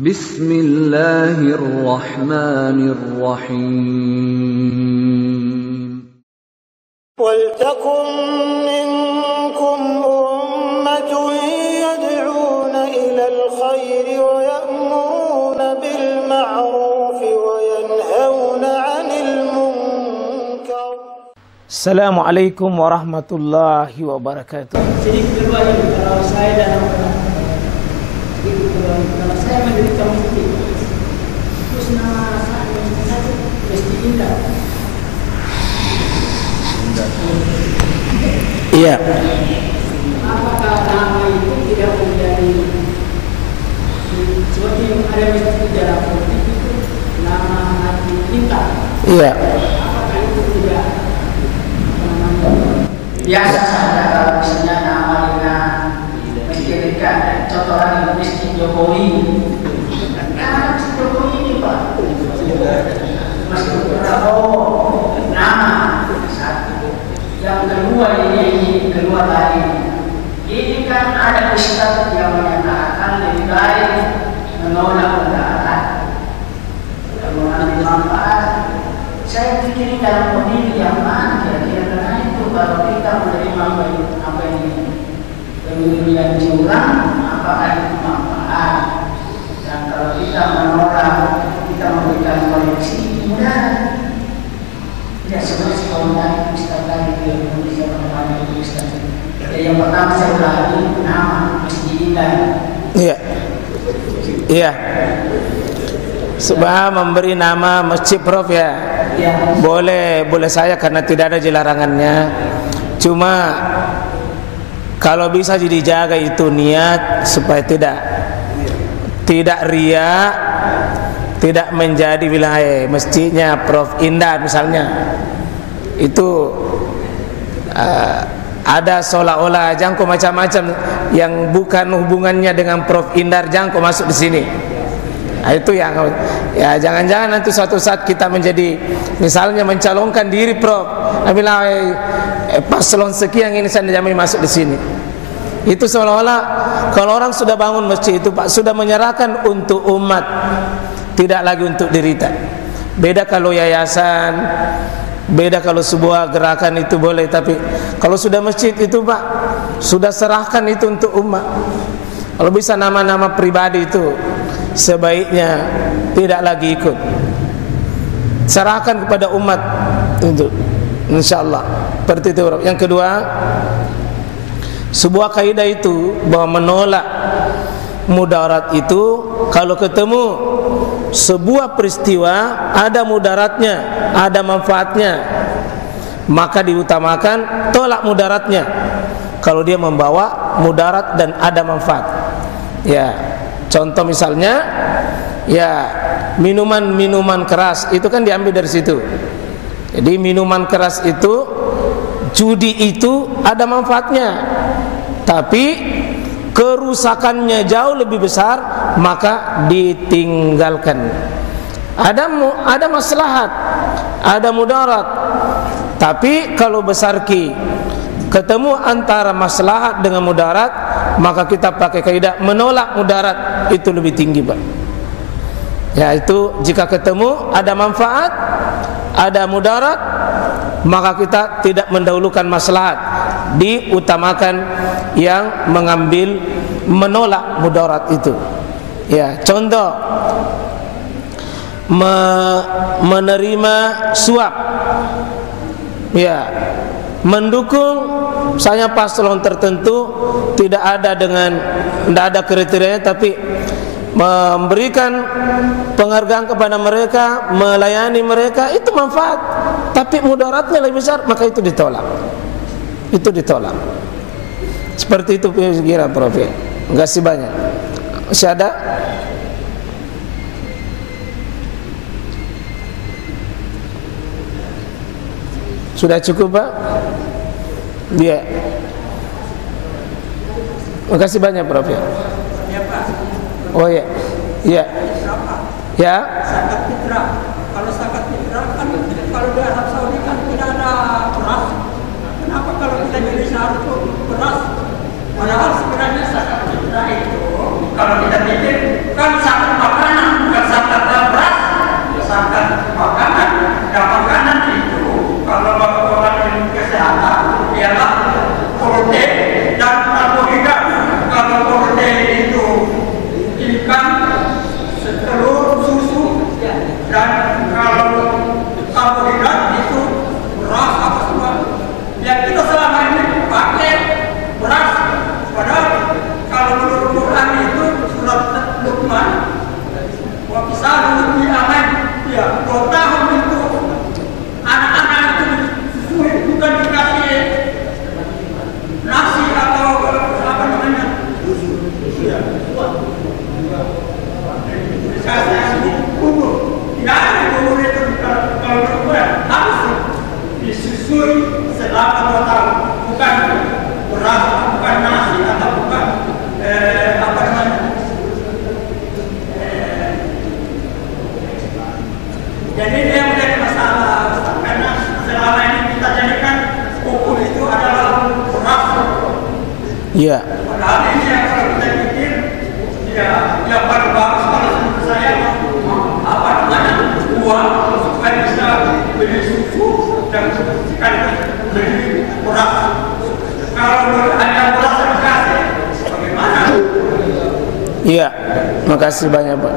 Bismillahirrahmanirrahim. وَلْتَكُنْ مِنْكُمْ أُمَّةٌ يَدْعُونَ إِلَى الْخَيْرِ وَيَأْمُرُونَ بِالْمَعْرُوفِ وَيَنْهَوْنَ عَنِ الْمُنْكَرِ. Assalamualaikum warahmatullahi wabarakatuh. Jadi kedua ini, kalau saya dalam kalau saya mendirikan masjid, terus nama saya mesti indah. Iya. Apakah nama itu tidak menjadi seperti yang ada di dalam politik itu nama hati kita? Iya. Apakah itu tidak biasa saja kalau misalnya nama dengan menjadikan contoh lagi Masjid Jokowi. Nah, Masjid Jokowi ini Pak, Masjid Prabowo, nama satu. Yang kedua ini kedua tadi, ini kan ada ustaz yang menyatakan lebih baik menolak mudarat dan mengambil manfaat. Saya pikir dalam pemilu yang mana kira-kira, karena itu kalau kita menerima apa ini pemilu yang curang, apakah itu manfaat? Dan kalau kita menolak, kita memberikan koleksi mudarat. Ya sebenarnya kalau tadi Ustaz tadi dia bisa mengambil Ustaz. Yang pertama saya ulangi nama Masjid Indah. Iya. Iya. Sebab memberi nama masjid Prof ya. Ya. Boleh saya karena tidak ada larangannya. Cuma kalau bisa dijaga itu niat supaya tidak ria, tidak menjadi wilayah masjidnya Prof Indar misalnya. Itu ada seolah-olah jangkau macam-macam yang bukan hubungannya dengan Prof Indar jangkau masuk di sini. Nah, itu yang ya jangan-jangan nanti suatu saat kita menjadi misalnya mencalonkan diri Prof, wilayah paslon sekian ini saya jamin masuk di sini. Itu seolah-olah kalau orang sudah bangun masjid itu Pak sudah menyerahkan untuk umat, tidak lagi untuk diri. Beda kalau yayasan, beda kalau sebuah gerakan itu boleh, tapi kalau sudah masjid itu Pak sudah serahkan itu untuk umat. Kalau bisa nama-nama pribadi itu sebaiknya tidak lagi ikut, serahkan kepada umat untuk insyaallah. Seperti itu. Yang kedua, sebuah kaidah itu bahwa menolak mudarat itu kalau ketemu sebuah peristiwa ada mudaratnya, ada manfaatnya, maka diutamakan tolak mudaratnya kalau dia membawa mudarat dan ada manfaat. Ya, contoh misalnya ya minuman keras itu kan diambil dari situ. Jadi minuman keras itu, judi itu ada manfaatnya, tapi kerusakannya jauh lebih besar, maka ditinggalkan. Ada maslahat, ada mudarat, tapi kalau besar ketemu antara maslahat dengan mudarat, maka kita pakai kaidah menolak mudarat itu lebih tinggi Pak. Ya itu jika ketemu ada manfaat, ada mudarat, maka kita tidak mendahulukan maslahat, diutamakan yang menolak mudarat itu. Ya, contoh menerima suap. Ya, mendukung misalnya paslon tertentu tidak ada kriterianya, tapi memberikan penghargaan kepada mereka, melayani mereka, itu manfaat, tapi mudaratnya lebih besar, maka itu ditolak. Itu ditolak. Seperti itu kira Prof. Enggak sih banyak. Masih ada? Sudah cukup Pak? Iya. Makasih banyak Prof. Ya. Oh ya. Iya. Ya. Zakat fitrah. Kalau zakat fitrah kan kalau di Arab Saudi kan tidak ada beras. Kenapa kalau kita di Indonesia harus beras? Padahal sebenarnya zakat fitrah itu kalau kita pikir kan sangat gimana? Wah bisa lebih aman. Ya, 2 tahun itu anak-anak itu disusui, bukan dikasih nasi atau apa namanya? Ya. Dikasih bubur. Tidak ada bubur itu kalau berubah harus disusui selama 2 tahun. Bukan beras, bukan nasi atau bukan apa namanya? Jadi dia menjadi masalah karena selama ini kita jadikan pupuk itu adalah beras. Iya. Padahal ini yang kalau kita pikir, ya yang paling bagus kalau menurut saya apa namanya uang supaya bisa beli susu dan sekaligus beli beras. Kalau hanya beras yang dikasih, bagaimana? Iya, makasih banyak Pak.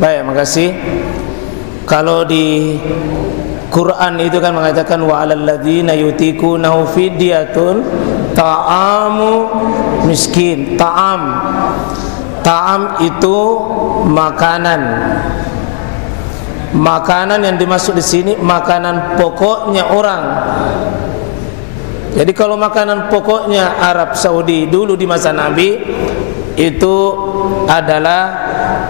Baik, makasih. Kalau di Quran itu kan mengatakan wa 'alal ladzina yutiqunahu fidyatun ta'amu miskin. Ta'am itu makanan. Makanan yang dimaksud di sini makanan pokoknya orang. Jadi kalau makanan pokoknya Arab Saudi dulu di masa Nabi itu adalah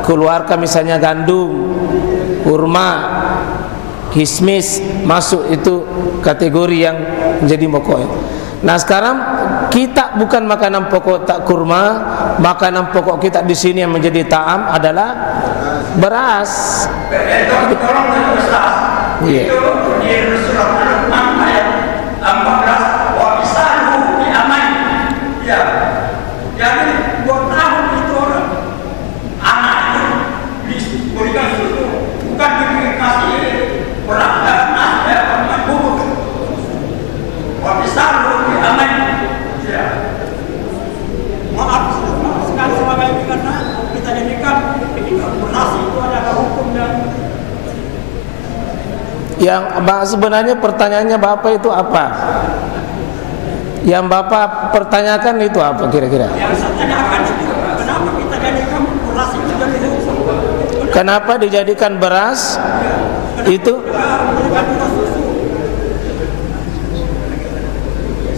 keluarga misalnya gandum, kurma, kismis, masuk itu kategori yang menjadi pokok. Nah sekarang kita bukan makanan pokok tak kurma, makanan pokok kita di sini yang menjadi ta'am adalah beras. Tolong beras. Itu di Rasulullah ayat 14 wa bisalu bi aman. Ya. Jadi 2 tahun itu orang anak itu diberikan susu, bukan dikasih beras dan nasi atau bubur. Wa bisalu bi aman. Ya. Maaf sekali selama ini karena kita jadikan beras itu adalah hukumnya. Yang sebenarnya pertanyaannya Bapak itu apa? Yang Bapak pertanyakan itu apa kira-kira? Yang saya tanyakan itu kenapa kita jadikan beras itu jadi hukum? Kenapa dijadikan beras itu? Berikan kita susu.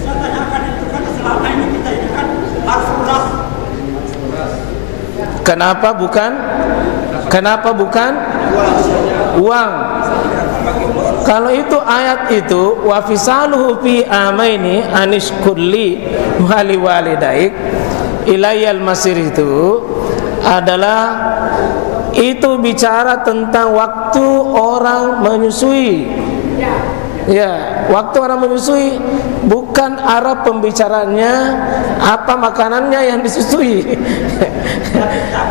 Saya tanyakan itu karena selama ini kita ini kan harus beras. Kenapa bukan uang? Kalau itu ayat itu wa fisaluhu fi amaini anishkulli wali walidaik ilayal masir itu adalah itu bicara tentang waktu orang menyusui. Ya, waktu orang menyusui, bukan arah pembicaraannya apa makanannya yang disusui.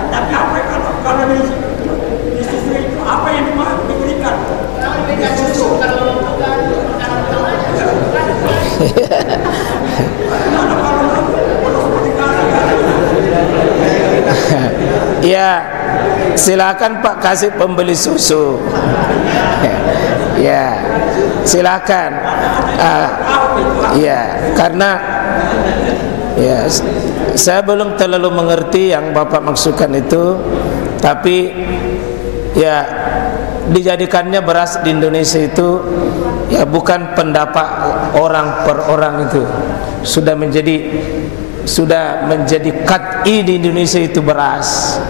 Tapi apa kalau disusui itu apa yang diberikan? Susu kalau bukan ya, silakan Pak kasih pembeli susu. Ya, silakan. Ya, karena ya saya belum terlalu mengerti yang Bapak maksudkan itu, tapi ya dijadikannya beras di Indonesia itu ya bukan pendapat orang per orang itu sudah menjadi qat'i di Indonesia itu beras.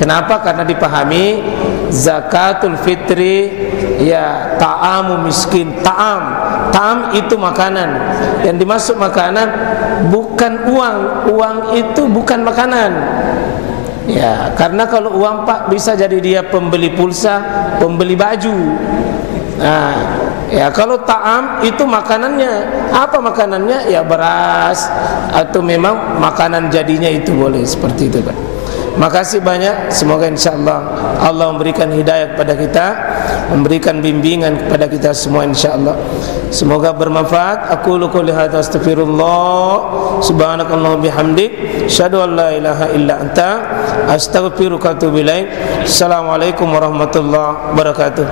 Kenapa? Karena dipahami zakatul fitri ya ta'amu miskin. Ta'am itu makanan. Yang dimaksud makanan bukan uang. Uang itu bukan makanan. Ya, karena kalau uang Pak bisa jadi dia pembeli pulsa, pembeli baju. Nah, ya kalau ta'am itu makanannya. Apa makanannya? Ya beras atau memang makanan jadinya itu boleh seperti itu Pak. Makasih banyak. Semoga insyaallah Allah memberikan hidayah kepada kita, memberikan bimbingan kepada kita semua insyaallah. Semoga bermanfaat. Aku qouli hadza astaghfirullah subhanakallah bihamdik asyhadu an la ilaha illa anta astaghfiruka wa atubu ilaik. Assalamualaikum warahmatullahi wabarakatuh.